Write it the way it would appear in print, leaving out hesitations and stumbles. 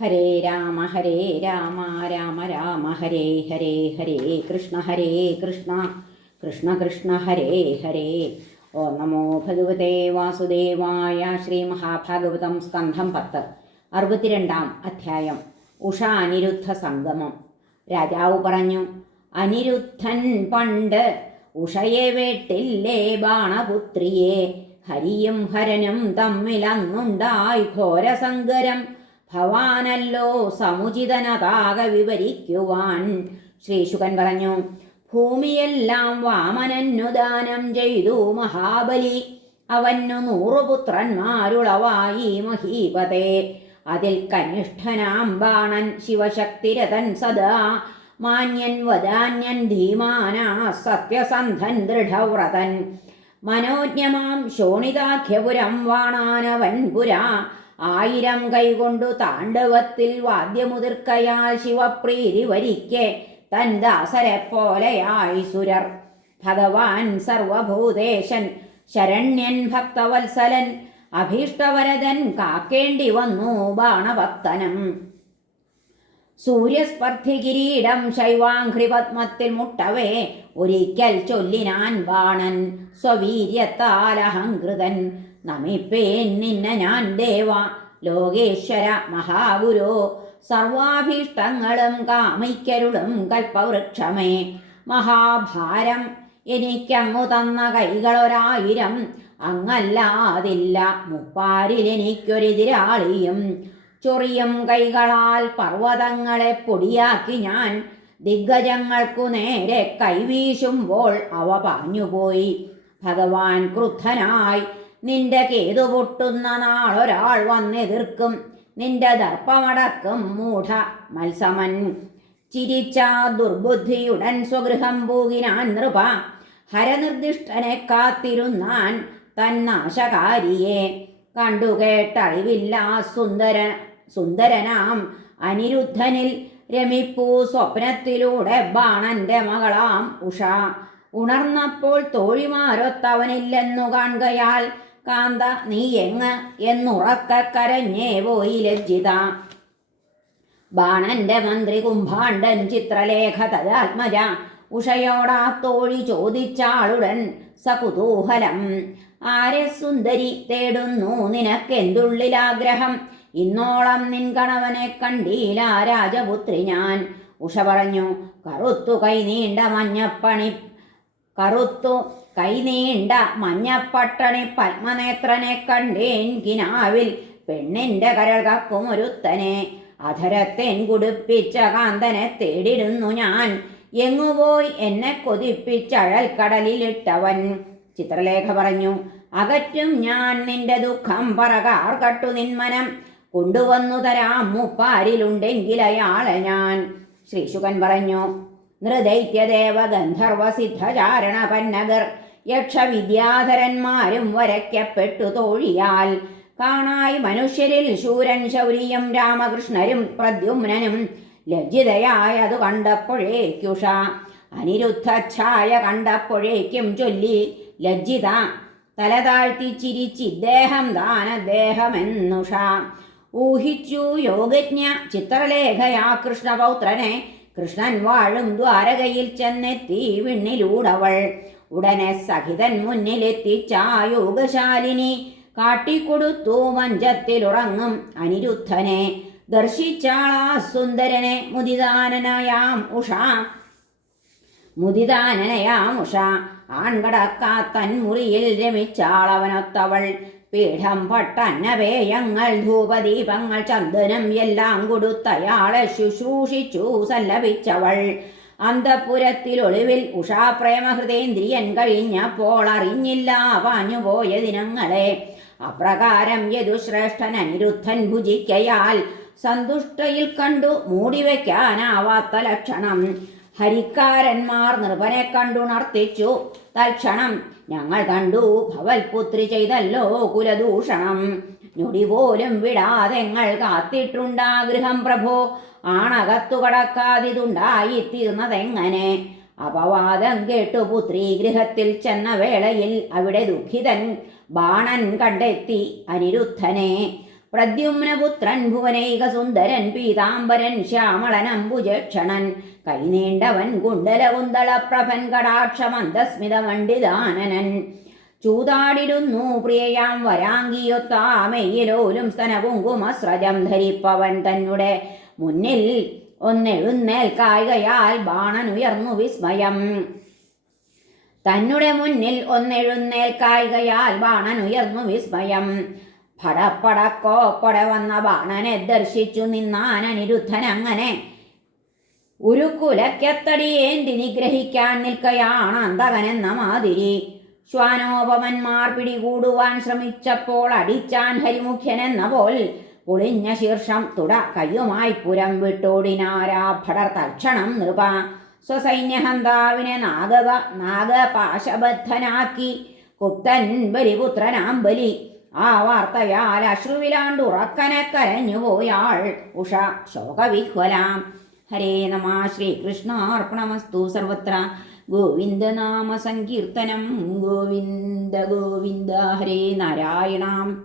ഹരേ രാമ രാമ രാമ ഹരേ ഹരേ ഹരേ കൃഷ്ണ കൃഷ്ണ കൃഷ്ണ ഹരേ ഹരേ. ഓം നമോ ഭഗവതേ വാസുദേവായ. ശ്രീ മഹാഭാഗവതം സ്കന്ധം 10 62 അധ്യായം. ഉഷ അനിരുദ്ധ സംഗമം. രാജാവ് പറഞ്ഞു, അനിരുദ്ധൻ പണ്ട് ഉഷയെ വേട്ടില്ലേ ബാണപുത്രിയെ. ഹരിയും ഹരനും തമ്മിലന്നുണ്ടായി ഘോരസങ്കരം. ഭവാനല്ലോ സമുചിതനതാക വിവരിക്കുവാൻ. ശ്രീശുകൻ പറഞ്ഞു, ഭൂമിയെല്ലാം വാമനന്നു ദാനം ചെയ്തു മഹാബലി. അവന്നു 100 പുത്രന്മാരുളവായി മഹീപതേ. അതിൽ കനിഷ്ഠനാം ബാണൻ ശിവശക്തിരഥൻ സദാ. മാന്യൻ വദാന്യൻ ധീമാനാ സത്യസന്ധൻ ദൃഢവ്രതൻ. മനോജ്ഞമാം ശോണിതാഖ്യപുരം വാണാനവൻ പുരാ. 1000 കൈകൊണ്ടു താണ്ഡവത്തിൽ വാദ്യമുതിർക്കയാൽ ശിവപ്രീതി വരിക്കെ തൻ ദാസരെ പോലെയായി സുരർ. ഭഗവാൻ സർവഭൂതേശൻ ശരണ്യൻ ഭക്തവത്സലൻ. അഭീഷ്ടവരദൻ കാക്കേണ്ടി വന്നു ബാണപത്തനം. സൂര്യസ്പർദ്ധി കിരീടം ശൈവാഘ്രിപത്മത്തിൽ മുട്ടവേ. ഒരിക്കൽ ചൊല്ലിനാൻ ബാണൻ സ്വവീര്യത്താൽ അഹങ്കൃതൻ. നമിപ്പേൻ നിന്നെ ഞാൻ ദേവ ലോകേശ്വര മഹാഗുരോ. സർവാഭീഷ്ടങ്ങളും കാമിക്കരുളും കൽപ്പവൃക്ഷമേ. മഹാഭാരം എനിക്കങ്ങു തന്ന കൈകളൊരായിരം. അങ്ങല്ലാതില്ല മുപ്പാരിൽ എനിക്കൊരെതിരാളിയും. ചൊറിയും കൈകളാൽ പർവ്വതങ്ങളെ പൊടിയാക്കി ഞാൻ. ദിഗ്ഗജങ്ങൾക്കു നേരെ കൈവീശുമ്പോൾ അവ പാഞ്ഞുപോയി. ഭഗവാൻ ക്രുദ്ധനായി, നിന്റെ കേതു പൊട്ടുന്ന നാളൊരാൾ വന്നെതിർക്കും. നിന്റെ ദർപ്പമടക്കും മൂഢ മത്സമൻ. ചിരിച്ച ദുർബുദ്ധിയുടൻ സ്വഗൃഹം പൂകിനാൻ നൃപ. ഹരനിർദ്ദിഷ്ടനെ കാത്തിരുന്നാൻ തന്നാശകാരിയെ. കണ്ടുകേട്ടറിവില്ല സുന്ദരനാം അനിരുദ്ധനിൽ. രമിപ്പൂ സ്വപ്നത്തിലൂടെ ബാണന്റെ മകളാം ഉഷ. ഉണർന്നപ്പോൾ തോഴിമാരൊത്തവനില്ലെന്നു കാണുകയാൽ കാന്ത നീ എങ്ങ് എന്നുറക്ക കരഞ്ഞേ പോയി ലജ്ജിത. ബാണന്റെ മന്ത്രി കുംഭാണ്ഡൻ ചിത്രലേഖ തദാത്മജ. ഉഷയോടാ തോഴി ചോദിച്ചാളുടൻ സകുതൂഹലം. ആരെ സുന്ദരി തേടുന്നു നിനക്കെന്തുള്ളിലാഗ്രഹം. ഇന്നോളം നിൻ കണവനെ കണ്ടീല രാജപുത്രി ഞാൻ. ഉഷ പറഞ്ഞു, കറുത്തു കൈനീണ്ട മഞ്ഞപ്പട്ടണി പത്മനേത്രനെ കണ്ടേൻ കിനാവിൽ. പെണ്ണിന്റെ കരൾ കക്കുമൊരുത്തനെ അധരത്തേൻ കുടിപ്പിച്ച കാന്തനെ തേടിടുന്നു ഞാൻ. എങ്ങുപോയി എന്നെ കൊതിപ്പിച്ചഴൽ കടലിലിട്ടവൻ. ചിത്രലേഖ പറഞ്ഞു, അകറ്റും ഞാൻ നിന്റെ ദുഃഖം പറകാർ കട്ടു നിന്മനം. കൊണ്ടുവന്നു തരാം മുപ്പാരിലുണ്ടെങ്കിലയാളെ ഞാൻ. ശ്രീശുകൻ പറഞ്ഞു, നൃദൈത്യദേവ ഗന്ധർവ സിദ്ധചാരണ പന്നഗർ യക്ഷവിദ്യാധരന്മാരും വരയ്ക്കപ്പെട്ടു തോഴിയാൽ. കാണായി മനുഷ്യരിൽ ശൂരൻ ശൗരിയും രാമകൃഷ്ണരും പ്രദ്യുമ്നനും. ലജ്ജിതയായതു കണ്ടപ്പോഴേക്കുഷ അനിരുദ്ധ ഛായ കണ്ടപ്പോഴേക്കും ചൊല്ലി ലജ്ജിത. തലതാഴ്ത്തി ചിരിച്ചിദ്ദേഹം ദാനദ്ദേഹമെന്നുഷ. ഊഹിച്ചു യോഗജ്ഞ ചിത്രലേഖയാ കൃഷ്ണപൗത്രനെ. കൃഷ്ണൻ വാഴും ദ്വാരകയിൽ ചെന്നെത്തി വിണ്ണിലൂടവൾ. ഉടനെ സഹിതൻ മുന്നിലെത്തിച്ച യോഗശാലിനി. കാട്ടിക്കൊടുത്തു മഞ്ചത്തിലുറങ്ങും അനിരുദ്ധനെ. ദർശിച്ചാളാ സുന്ദരനെ മുദിതാനനയാം ഉഷ. ആൺകടക്കാത്തൻ മുറിയിൽ രമിച്ചാളവനൊത്തവൾ. പീഠം പട്ടന്നവേയങ്ങൾ ധൂപദീപങ്ങൾ ചന്ദനം എല്ലാം കൊടുത്തയാളെ ശുശ്രൂഷിച്ചു സല്ലപിച്ചവൾ. അന്തഃപുരത്തിലൊളിവിൽ ഉഷാപ്രേമഹൃദേന്ദ്രിയൻ കഴിഞ്ഞപ്പോൾ അറിഞ്ഞില്ല പാഞ്ഞുപോയ ദിനങ്ങളെ. അപ്രകാരം യദുശ്രേഷ്ഠൻ അനിരുദ്ധൻ ഭുജിക്കയാൽ സന്തുഷ്ടയിൽ കണ്ടു മൂടിവെക്കാനാവാത്ത ലക്ഷണം. ഹരിക്കാരന്മാർ നൃപനെ കണ്ടുണർത്തിച്ചു തൽക്ഷണം. ഞങ്ങൾ കണ്ടു ഭവൽപുത്രി ചെയ്തല്ലോ കുലദൂഷണം. ഞൊടി പോലും വിടാതെങ്ങൾ കാത്തിട്ടുണ്ടാഗൃഹം പ്രഭോ. ആണകത്തു കടക്കാതിതുണ്ടായി തീർന്നതെങ്ങനെ. അപവാദം കേട്ടു പുത്രി ഗൃഹത്തിൽ ചെന്ന വേളയിൽ അവിടെ ദുഃഖിതൻ ബാണൻ കണ്ടെത്തി അനിരുദ്ധനെ. പ്രദ്യുമ്നപുത്രൻ ഭുവനൈകസുന്ദരൻ പീതാംബരൻ ശ്യാമളനംബുജക്ഷണൻ കൈനീണ്ടവൻ കുണ്ടലകുന്തളപ്രഭൻ കടാക്ഷമന്ദസ്മിതമണ്ഡിതാനനൻ ചൂതാടിടുന്നു പ്രിയയാം വരാങ്കിയൊത്താമയിലോലും സ്തനകുങ്കുമസ്രജം ധരിപ്പവൻ തന്നെ മുന്നിൽ ഒന്നെഴുന്നേൽക്കായികയാൽ ബാണനുയർന്നു വിസ്മയം തന്നെ മുന്നിൽ ഒന്നെഴുന്നേൽക്കായികയാൽ ബാണനുയർന്നു വിസ്മയം പടപ്പടക്കോപ്പട വന്ന ബാണനെ ദർശിച്ചു നിന്നാനനിരുദ്ധനങ്ങനെ ഒരു കുലക്കത്തടിയേന്തി നിഗ്രഹിക്കാൻ നിൽക്കയാണ് അന്തകനെന്ന മാതിരി ശ്വാനോപമന്മാർ പിടികൂടുവാൻ ശ്രമിച്ചപ്പോൾ അടിച്ചാൻ ഹരിമുഖ്യനെന്ന പോൽ പൊളിഞ്ഞ ശീർഷം തുട കയ്യുമായി പുരം വിട്ടോടിനാരാഭടർ തൽക്ഷണം നൃപ സ്വസൈന്യഹന്താവിനെ നാഗപാശബദ്ധനാക്കി കുപ്തൻ ബലിപുത്രനാം ബലി ആ വാർത്തയാൽ അശ്രുവിലാണ്ടുറക്കനെ കരഞ്ഞുപോയാൾ ഉഷ ശോകവിഹ്വലാം. ഹരേ നമ. ശ്രീകൃഷ്ണാർപ്പണമസ്തു. സർവത്ര ഗോവിന്ദനാമ സങ്കീർത്തനം. ഗോവിന്ദ ഗോവിന്ദ. ഹരേ നാരായണ.